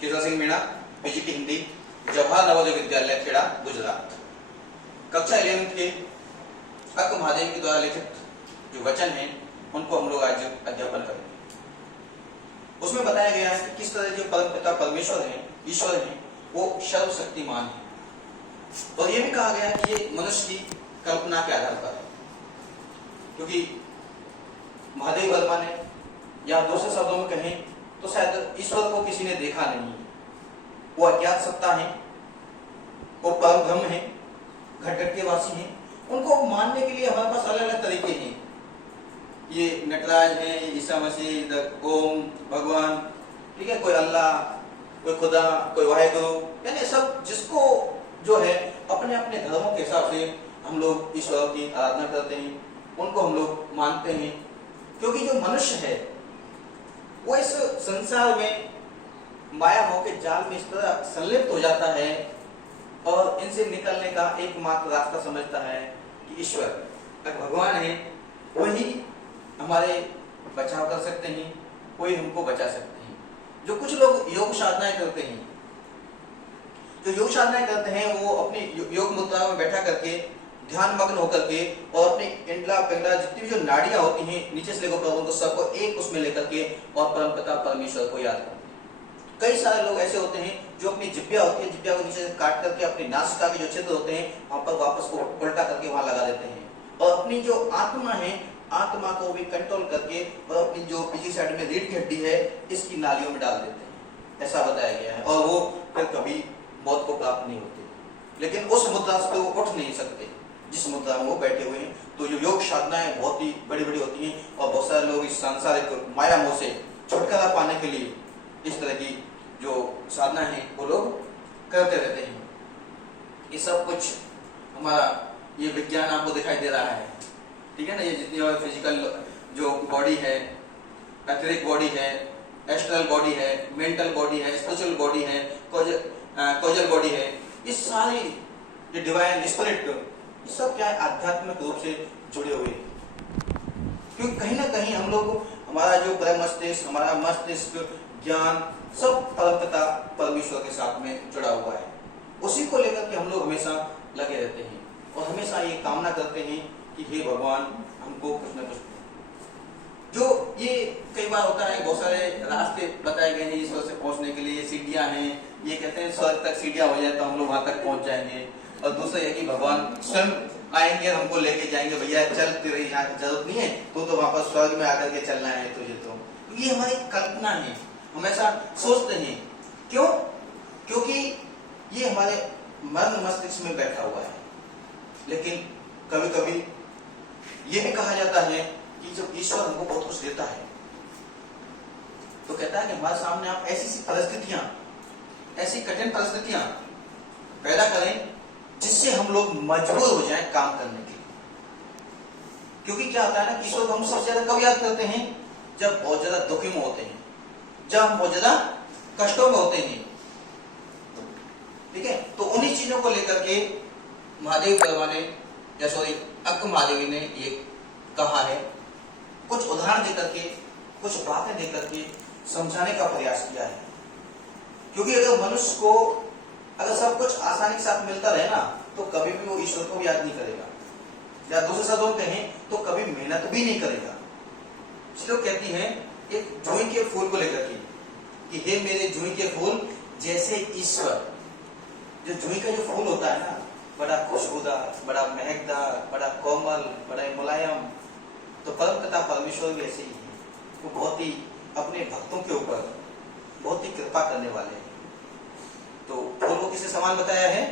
Keshav Singh Meena, PGT Hindi, Jawahar Navodaya Vidyalaya Kheda, Gujarat. कक्षा 11th के अक्क महादेव के द्वारा लिखित जो वचन हैं उनको हम लोग आज अध्यापन करेंगे। उसमें बताया गया है कि किस तरह जो परम पिता परमेश्वर हैं, ईश्वर हैं, वो सर्वशक्तिमान है। और ये भी कहा गया है कि ये मनुष्य की कल्पना के आधार पर है, क्योंकि महादेव वर्मा ने, या दूसरे शब्दों में कहें तो शायद ईश्वर को किसी ने देखा नहीं है। वो अज्ञात सत्ता है, वो परम ब्रह्म है, घट घट के वासी हैं। उनको मानने के लिए हमारे पास अलग अलग तरीके हैं। ये नटराज है, ईसा मसीह, ओम, भगवान, ठीक है, कोई अल्लाह, कोई खुदा, कोई वाहेगुरु, यानी सब जिसको जो है अपने अपने धर्मों के हिसाब से हम लोग ईश्वर की आराधना करते हैं, उनको हम लोग मानते हैं। क्योंकि जो मनुष्य है वो इस संसार में माया मोह के जाल में इस तरह संलिप्त हो जाता है और इनसे निकलने का एकमात्र रास्ता समझता है कि ईश्वर, अगर भगवान है, वही हमारे बचाव कर सकते हैं, वही हमको बचा सकते हैं। जो कुछ लोग योग साधनाएं करते हैं, जो योग साधनाएं करते हैं, वो अपनी योग मुद्रा में बैठा करके ध्यान मग्न होकर के और अपनी इंद्रा पिंगला जितनी भी जो नाड़ियां होती हैं नीचे से लेकर ऊपर, उनको सबको एक उसमें लेकर के और परमपिता परमेश्वर को याद करते हैं। कई सारे लोग ऐसे होते हैं जो अपनी जिब्या होती है, जिब्या को नीचे से काट करके अपनी नासिका के जो छिद्र होते हैं वहां पर वापस को उल्टा करके वहां लगा देते हैं, और अपनी जो आत्मा है, आत्मा को भी कंट्रोल करके और अपनी जो पिछली साइड में रीढ़ की हड्डी है इसकी नालियों में डाल देते हैं। ऐसा बताया गया है, और वो फिर कभी मौत को प्राप्त नहीं होते। लेकिन उस मुद्रा से वो उठ नहीं सकते जिस मुद्रा में वो बैठे हुए हैं। तो जो योग साधनाएं बहुत ही बड़ी बड़ी होती हैं, और बहुत सारे लोग इस सांसारिक माया मोह से छुटकारा पाने के लिए इस तरह की जो साधना है वो लोग करते रहते हैं। ये सब कुछ हमारा ये विज्ञान आपको दिखाई दे रहा है, ठीक है ना। ये जितनी और फिजिकल जो बॉडी है, एथेरिक बॉडी है, एस्ट्रल बॉडी है, मेंटल बॉडी है, स्पिरिचुअल बॉडी है, कॉजल बॉडी है, ये सारी ये डिवाइन स्पिरिट, ये सब क्या है, आध्यात्मिक रूप से जुड़े हुए हैं। क्योंकि कहीं ना कहीं हम लोग, हमारा जो परम मस्तिष्क, हमारा मस्तिष्क, ज्ञान, सब परमपिता परमेश्वर के साथ में जुड़ा हुआ है। उसी को लेकर के हम लोग हमेशा लगे रहते हैं और हमेशा ये कामना करते हैं कि हे भगवान हमको कुछ न कुछ। जो ये कई बार होता है, बहुत सारे रास्ते बताए गए हैं ईश्वर से पहुंचने के लिए, सीढ़ियां हैं, ये कहते हैं स्वर्ग तक सीढ़ियां हो जाए तो हम लोग वहां तक पहुंच जाएंगे। और दूसरा यह कि भगवान स्वयं आएंगे, हमको लेके जाएंगे, भैया चल, तेरे यहाँ की जरूरत नहीं है, तो वापस स्वर्ग में आकर के चलना है तुझे। तो ये हमारी कल्पना है, हम ऐसा सोचते हैं। क्यों? क्योंकि ये हमारे मन मस्तिष्क में बैठा हुआ है। लेकिन कभी कभी ये भी कहा जाता है कि जब ईश्वर हमको बहुत कुछ देता है तो कहता है कि हमारे सामने आप ऐसी परिस्थितियां, ऐसी कठिन परिस्थितियां पैदा करें जिससे हम लोग मजबूर हो जाएं काम करने के लिए। क्योंकि क्या होता है ना, ईश्वर को हम सबसे ज्यादा कब याद करते हैं? जब बहुत ज्यादा दुखी में होते हैं, जब हम बहुत ज्यादा कष्टों में होते हैं, ठीक है। तो उन्हीं चीजों को लेकर के महादेव वर्मा ने, या सॉरी अक्क महादेवी ने ये कहा है, कुछ उदाहरण देकर के, कुछ बातें देकर के समझाने का प्रयास किया है। क्योंकि अगर मनुष्य को अगर सब कुछ आसानी के साथ मिलता रहे ना, तो कभी भी वो ईश्वर को भी याद नहीं करेगा, या दूसरे शब्दों में कहें तो कभी मेहनत भी नहीं करेगा। इसलिए कहती है एक जूही के फूल को लेकर के कि हे मेरे जूही के फूल जैसे ईश्वर। जो जूही का जो फूल होता है ना, बड़ा खुशबूदार, बड़ा महकदार, बड़ा कोमल, बड़ा मुलायम, तो परमपिता परमेश्वर भी ऐसे ही है। वो बहुत ही अपने भक्तों के ऊपर बहुत ही कृपा करने वाले हैं। तो फूल को किससे समान बताया है?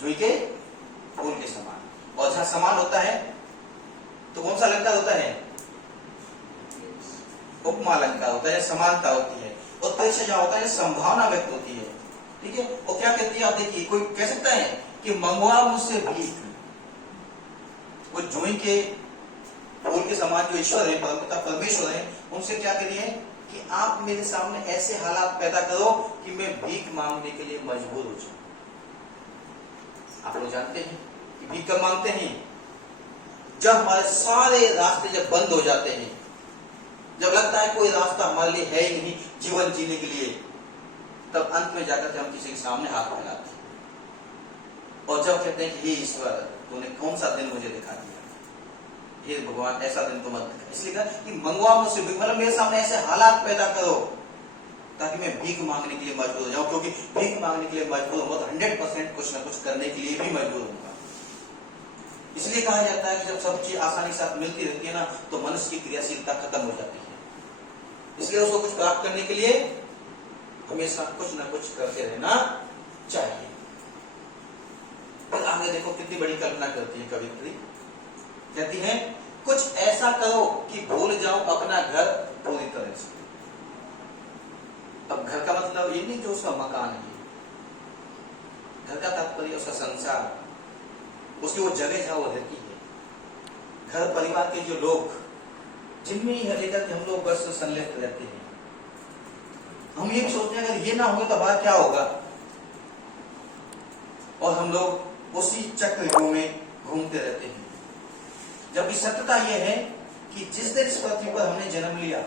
जूही के फूल के समान। और जहां समान होता है तो कौन सा अलंकार होता है? उपमा अलंकार होता है, समानता होती है। और परिचय जहां होता है संभावना व्यक्त होती है, ठीक है। और क्या कहती है आप देखिए, कोई कह सकता है कि मंगवा मुझसे भीख। वो जूही के फूल के समान जो ईश्वर है, परमपिता परमेश्वर है, उनसे क्या करिए कि आप मेरे सामने ऐसे हालात पैदा करो कि मैं भीख मांगने के लिए मजबूर हो जाऊं। आप लोग जानते हैं कि भीख कब मांगते हैं? जब हमारे सारे रास्ते जब बंद हो जाते हैं, जब लगता है कोई रास्ता हमारे लिए है ही नहीं जीवन जीने के लिए, तब अंत में जाकर के हम किसी के सामने हाथ फैलाते हैं और जब कहते हैं कि हे ईश्वर, तूने कौन सा दिन मुझे दिखा दिया, हे भगवान ऐसा दिन तो मत दिखा। इसलिए कहा कि मंगवा मुझसे, मतलब मेरे सामने ऐसे हालात पैदा करो ताकि मैं भीख मांगने के लिए मजबूर हो जाऊं, क्योंकि भीख मांगने के लिए मजबूर होगा तो 100% कुछ ना कुछ करने के लिए भी मजबूर होगा। इसलिए कहा जाता है कि जब सब चीज आसानी के साथ मिलती रहती है ना, तो मनुष्य की क्रियाशीलता खत्म हो जाती है। इसलिए उसको कुछ प्राप्त करने के लिए हमेशा कुछ ना कुछ करते रहना चाहिए। फिर आगे देखो कितनी बड़ी कल्पना करती है कवित्री, कहती है कुछ ऐसा करो कि भूल जाऊं अपना घर पूरी तरह से। अब घर का मतलब ये नहीं जो उसका मकान है, घर का तात्पर्य उसका संसार, उसकी वो जगह जहां वो रहती है, घर परिवार के जो लोग जिनमें ही लेकर के हम लोग बस संलिप्त रहते हैं। हम ये भी सोचते हैं अगर ये ना होगा तो बात क्या होगा, और हम लोग उसी चक्रव्यूह में घूमते रहते हैं। जबकि सत्यता यह है कि जिस दिन इस पृथ्वी पर हमने जन्म लिया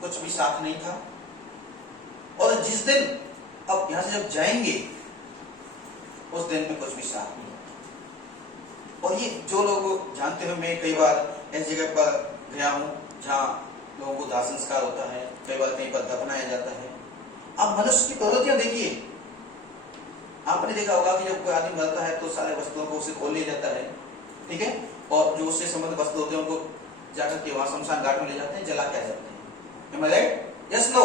कुछ भी साथ नहीं था, और जिस दिन अब यहां से जब जाएंगे उस दिन में कुछ भी साथ नहीं होता। और ये जो लोग जानते हो, मैं कई बार ऐसी जगह पर गया हूं जहां लोगों को दाह संस्कार होता है, कई बार कहीं पर दफनाया जाता है। अब मनुष्य की प्रवृत्तियां देखिए, आपने देखा होगा कि जब कोई आदमी मरता है तो सारे वस्तुओं को उसे खोल लिया जाता है, ठीक है, और जो उससे संबंधित वस्तु होते हैं उनको जाकर के वहां शमशान घाट में ले जाते हैं, जला के आ जाते हैं। Am I right? Yes, no?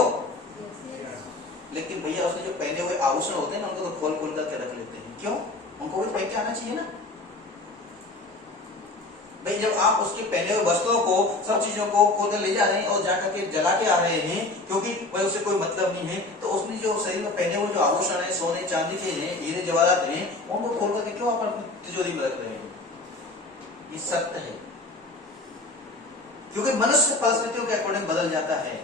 लेकिन भैया उसने जो पहने हुए आभूषण होते हैं ना, उनको तो खोल खोल करके रख लेते हैं। क्यों? उनको भी पहन के आना चाहिए ना भाई। जब आप उसके पहने हुए वस्तुओं को, सब चीजों को खोल कर ले जा रहे हैं और जाकर के जला के आ रहे हैं क्योंकि भाई उससे कोई मतलब नहीं है, तो उसने जो शरीर में पहने हुए जो आभूषण है, सोने चांदी के हैं, हीरे जवाहरात हैं, उनको खोल करके क्यों आप अपनी तिजोरी में रख रहे हैं? ये सत्य है, क्योंकि मनुष्य परिस्थितियों के अकॉर्डिंग बदल जाता है।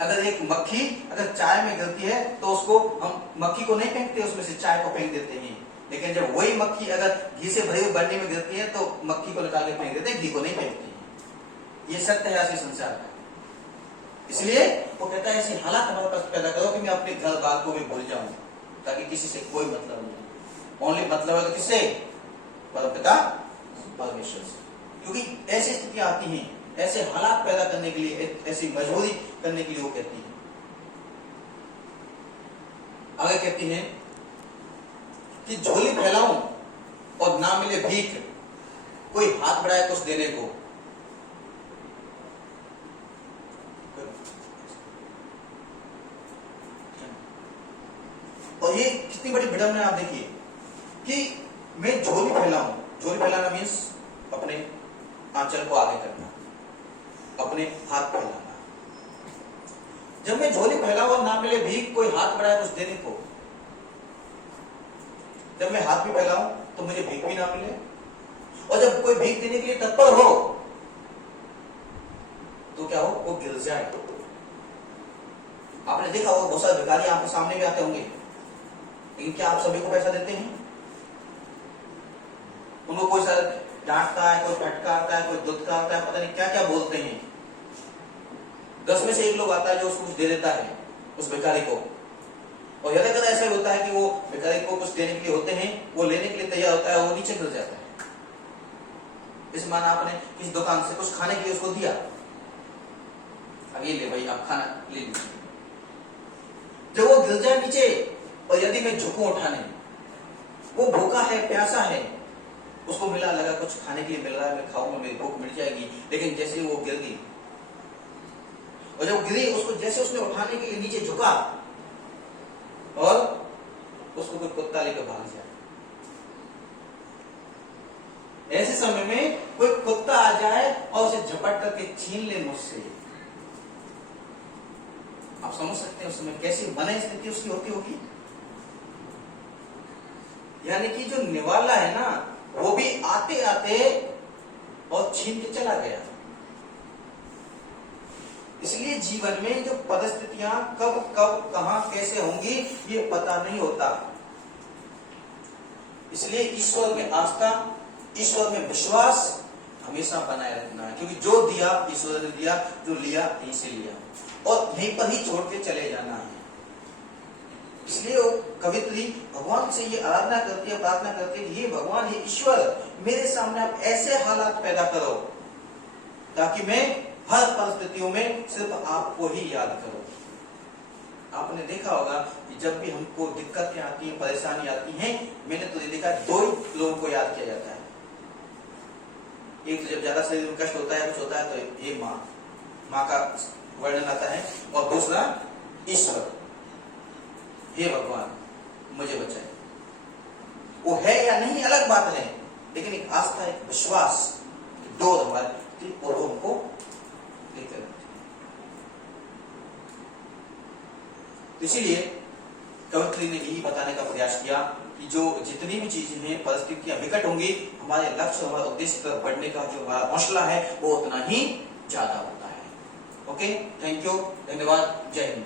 अगर एक मक्खी अगर चाय में गिरती है तो उसको हम मक्खी को नहीं फेंकते, उसमें से चाय को फेंक देते हैं। लेकिन जब वही मक्खी अगर घी से भरी हुई बर्नी में गिरती है तो मक्खी को निकाल के फेंक देते हैं, घी को नहीं फेंकते हैं। ये सत्य है ऐसे संसार का। इसलिए वो कहता है ऐसी हालात हमारे पास पैदा करो कि मैं अपने घर बार को भी भूल जाऊं, ताकि किसी से कोई मतलब नहीं। ओनली मतलब है किससे? परमपिता परमेश्वर से। क्योंकि ऐसी स्थितियां आती हैं, ऐसे हालात पैदा करने के लिए, ऐसी मजबूरी करने के लिए वो कहती है। आगे कहती है कि झोली फैलाऊं और ना मिले भीख, कोई हाथ बढ़ाए कुछ देने को। और ये कितनी बड़ी विडंबना है, आप देखिए कि मैं झोली फैलाऊं। झोली फैलाना मीन्स अपने आंचल को आगे करना, अपने हाथ फैलाना। जब मैं झोली फैलाऊं और ना मिले भीख, कोई हाथ बढ़ाए कुछ देने को। जब मैं हाथ भी फैलाऊं तो मुझे भीख भी ना मिले, और जब कोई भीख देने के लिए तत्पर हो तो क्या हो? वो गिर जाए। आपने देखा होगा बहुत सारे भिखारी आपके सामने भी आते होंगे, लेकिन क्या आप सभी को पैसा देते हैं? उनको कोई सारा डांटता है, कोई फटकारता है, कोई दुत्कारता है, पता नहीं क्या क्या बोलते हैं। 10 में से 1 लोग आता है जो उसको कुछ दे देता है उस भिखारी को। और यदि कदा ऐसा होता है कि वो भिखारी को कुछ देने के लिए होते हैं, वो लेने के लिए तैयार होता है, वो नीचे गिर जाता है। इस माना आपने किसी दुकान से कुछ खाने के लिए उसको दिया, अब ये ले भाई आप खाना ले लीजिए। जब वो गिर जाए नीचे, और यदि मैं झुकूं उठाने, वो भूखा है, प्यासा है, उसको मिला लगा कुछ खाने के लिए मिल रहा है, मैं खाऊंगा, मेरी भूख मिट जाएगी। लेकिन जैसे वो गिर गई, और जब गिरी उसको जैसे उसने उठाने के लिए नीचे झुका, और उसको कोई कुत्ता लेकर भाग जाए। ऐसे समय में कोई कुत्ता आ जाए और उसे झपट करके छीन ले मुझसे, आप समझ सकते हैं उस समय कैसी मन स्थिति उसकी होती होगी। यानी कि जो निवाला है ना, वो भी आते आते और छीन के चला गया। इसलिए जीवन में जो परिस्थितियां कब कब कहां कैसे होंगी ये पता नहीं होता। इसलिए ईश्वर में आस्था, ईश्वर में विश्वास हमेशा बनाए रखना है। है, क्योंकि जो दिया ईश्वर ने दिया, जो लिया यहीं से लिया, और यहीं पर ही छोड़ के चले जाना है। इसलिए वो कवित्री भगवान से ये आराधना करती है, प्रार्थना करती है, हे भगवान, हे ईश्वर, मेरे सामने आप ऐसे हालात पैदा करो ताकि मैं हर परिस्थितियों में सिर्फ आपको ही याद करूं। आपने देखा होगा कि जब भी हमको दिक्कतें आती हैं, परेशानी आती हैं, मैंने तो ये देखा दो ही लोगों को याद किया जाता है। एक तो जब ज्यादा शरीर में कष्ट होता है, कुछ होता है, तो ये माँ का वर्णन आता है, और दूसरा ईश्वर, हे भगवान मुझे बचाए। वो है या नहीं अलग बात है, लेकिन एक आस्था, एक विश्वास, डोर हमारी और हमको लेकर रखती है। इसीलिए कवित्री ने यही बताने का प्रयास किया कि जो जितनी भी चीजें हैं, परिस्थितियां विकट होंगी, हमारे लक्ष्य, हमारे उद्देश्य की तरफ बढ़ने का जो हमारा हौसला है वो उतना ही ज्यादा होता है। ओके, थैंक यू, धन्यवाद, जय हिंद।